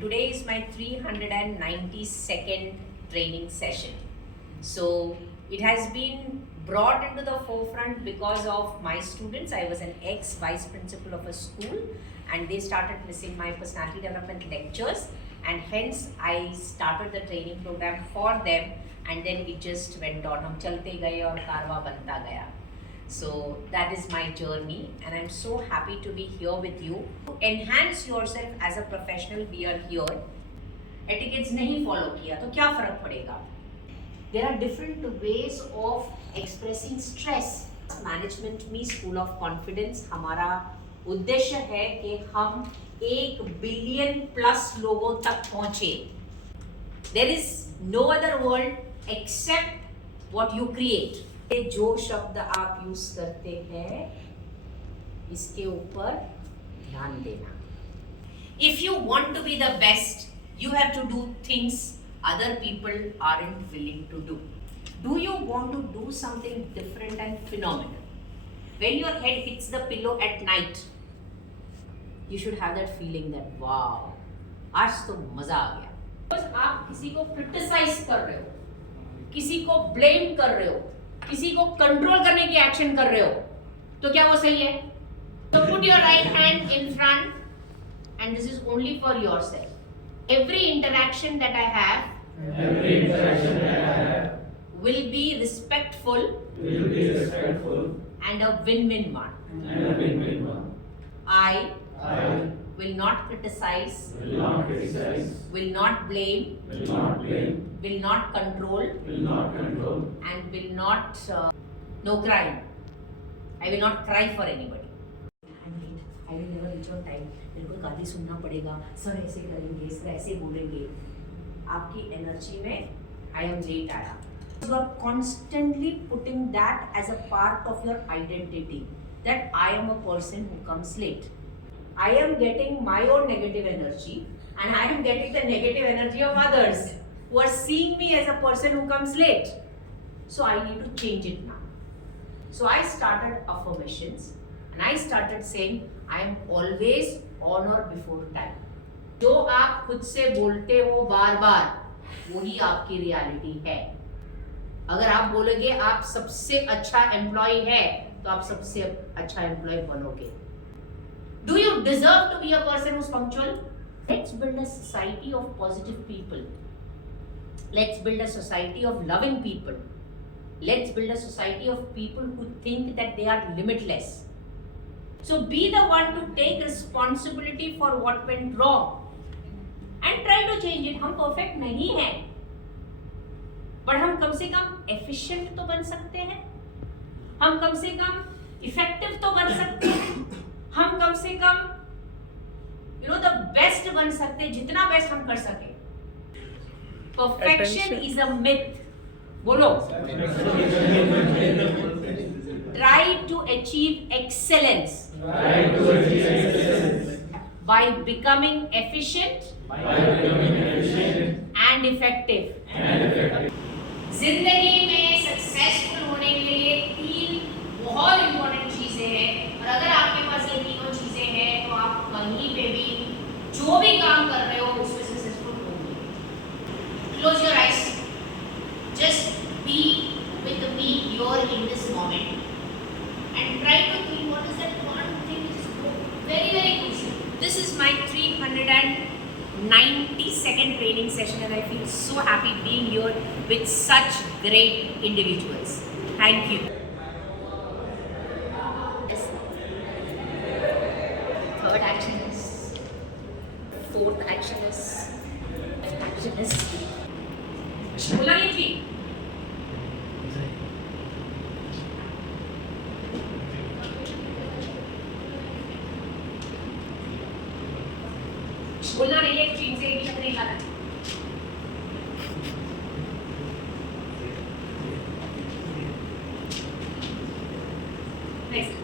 and today is my 392nd training session. So it has been brought into the forefront because of my students. I was an ex-vice principal of a school and they started missing my personality development lectures, and hence I started the training program for them, and then it just went on. हम चलते गए और कारवा बनता गया. So that is my journey and I'm so happy to be here with you. To enhance yourself as a professional, we are here. Etiquettes नहीं follow किया तो क्या फर्क पड़ेगा? There are different ways of expressing stress. Management में School of Confidence हमारा उद्देश्य है कि हम 1 बिलियन प्लस लोगों तक पहुंचे. There is no other world except what you create. जो शब्द आप यूज करते हैं इसके ऊपर ध्यान देना. If you want to be the best, you have to do things other people aren't willing to do. Do you want to do something different and phenomenal? When your head hits the pillow at night, you should have that feeling that wow, आज तो मजा आ गया. बस आप किसी को criticise कर रहे हो, किसी को ब्लेम कर रहे हो, किसी को कंट्रोल करने की एक्शन कर रहे हो, तो क्या वो सही है? So put your right hand in front and this is only for yourself. Every interaction that I have will be respectful and a win-win one. I will not criticize, will not blame, will not control, and will not no crime. I will not cry for anybody. I will never reach on time. मेरे को गाली सुनना पड़ेगा, sir ऐसे करेंगे, sir ऐसे बोलेंगे. आपकी एनर्जी में I am late आया. You are constantly putting that as a part of your identity, that I am a person who comes late. I am getting my own negative energy and I am getting the negative energy of others who are seeing me as a person who comes late. So I need to change it now. So I started affirmations and I started saying I am always on or before time. जो आप खुद से बोलते हो बार बार वही आपकी reality है. अगर आप बोलोगे आप सबसे अच्छा एम्प्लॉय है तो आप सबसे अच्छा एम्प्लॉय बनोगे. Do you deserve to be a person who's punctual? Let's build a society of positive people. Let's build a society of loving people. Let's build a society of people who think that they are limitless. So be the one to take responsibility for what went wrong and try to change it. हम perfect नहीं हैं, पर हम कम से कम efficient तो बन सकते हैं. हम कम से कम effective तो बन सकते हैं. हम कम से कम the best बन सकते हैं, जितना बेस्ट हम कर सके. Perfection is a myth. बोलो. Try to achieve excellence by becoming efficient and effective. जिंदगी में सक्सेसफुल होने के लिए 3 बहुत इंपॉर्टेंट चीजें हैं, और अगर आपके पास ये तीनों चीजें हैं तो आप कहीं पे भी जो भी काम कर रहे हो उसमें सक्सेसफुल होंगे. Close your eyes, just be with me here in this moment and try to think what is that one thing which is very very crucial. This is my 392nd training session and I feel so happy being here with such great individuals. Thank you. Third action is, fourth action is, action is बोला नहीं थी. बोलना नहीं है, चीन से एक शब्द नहीं खाना. Next.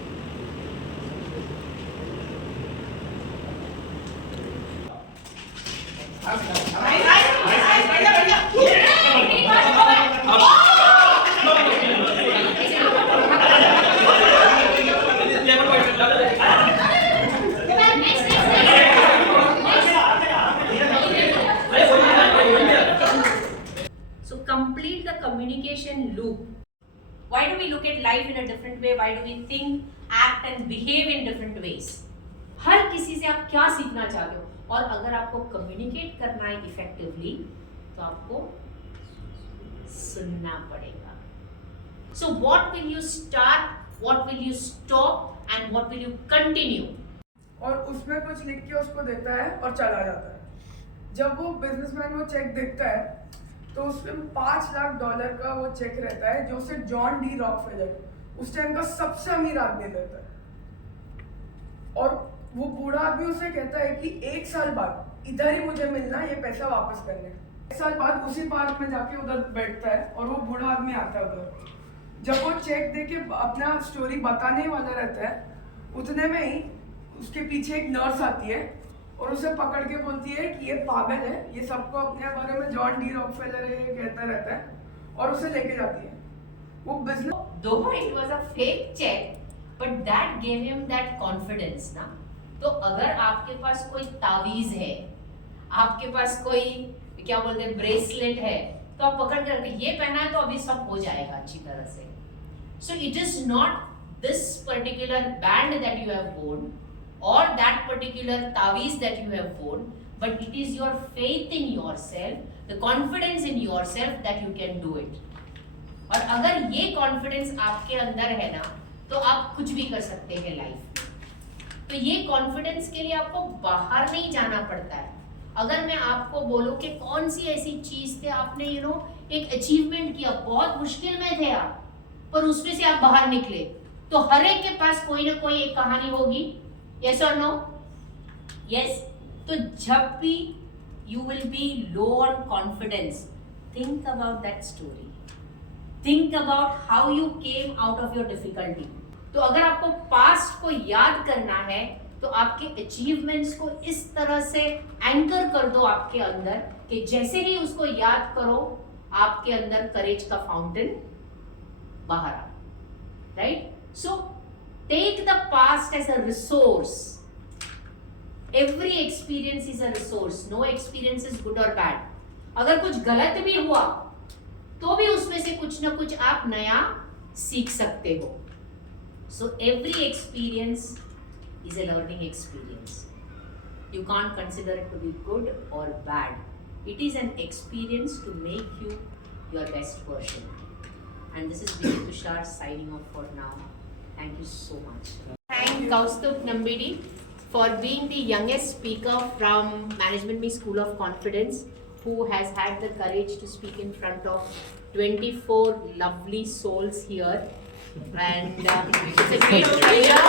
Why do we look at life in a different way? Why do we think, act and behave in different ways? हर किसी से आप क्या सीखना चाहते हो, और अगर आपको कम्युनिकेट करना है इफेक्टिवली तो आपको सुनना पड़ेगा. So what will you start, what will you stop and what will you continue? और उसमें कुछ लिख के उसको देता है और चला जाता है. जब वो बिजनेसमैन वो चेक देखता है तो उसमें $5 लाख का वो चेक रहता है जो उसे जॉन डी रॉकफेलर उस टाइम का सबसे अमीर आदमी देता है. और वो बूढ़ा आदमी उसे कहता है कि 1 साल बाद इधर ही मुझे मिलना ये पैसा वापस करने. 1 साल बाद उसी पार्क में जाके उधर बैठता है और वो बूढ़ा आदमी आता है उधर. जब वो चेक दे के अपना स्टोरी बताने वाला रहता है उतने में ही उसके पीछे एक नर्स आती है और उसे पकड़ के बोलती है कि ये पागल है, ये सबको अपने बारे में जॉन डी रॉकफेलर है ये कहता रहता है, और उसे लेके जाती है. वो business Though it was a fake check, but that gave him that confidence ना. तो अगर आपके पास कोई तावीज है, आपके पास कोई क्या बोलते हैं ब्रेसलेट है, तो आप पकड़ करके ये पहना है तो अभी सब हो जाएगा अच्छी तरह से. So it is not this particular band that you have worn or that particular taviz that you have worn, but it is your faith in yourself, the confidence in yourself that you can do it. और अगर ये confidence आपके अंदर है ना तो आप कुछ भी कर सकते हैं लाइफ में. तो ये कॉन्फिडेंस के लिए आपको बाहर नहीं जाना पड़ता है. अगर मैं आपको बोलूं कि कौन सी ऐसी चीज थे आपने एक अचीवमेंट किया, बहुत मुश्किल में थे आप, पर उसमें से आप बाहर निकले, तो हर एक के पास कोई ना कोई एक कहानी होगी. यस और नो? यस. तो जब भी you will be low on confidence, think about that story. Think about how you came out of your difficulty. तो अगर आपको पास्ट को याद करना है तो आपके अचीवमेंट्स को इस तरह से एंकर कर दो आपके अंदर कि जैसे ही उसको याद करो आपके अंदर करेज का फाउंटेन बाहर आ. Right? So take the past as a resource. Every experience is a resource. No experience is good और बैड. अगर कुछ गलत भी हुआ तो भी उसमें से कुछ ना कुछ आप नया सीख सकते हो. So every experience is a learning experience. You can't consider it to be good और bad. It is an experience to make you your best version. And this is Vinay Tushar signing off for now. Thank you so much. Thank Kaustubh Nambidi for being the youngest speaker from Management Me School of Confidence, who has had the courage to speak in front of 24 lovely souls here. And it's a great pleasure.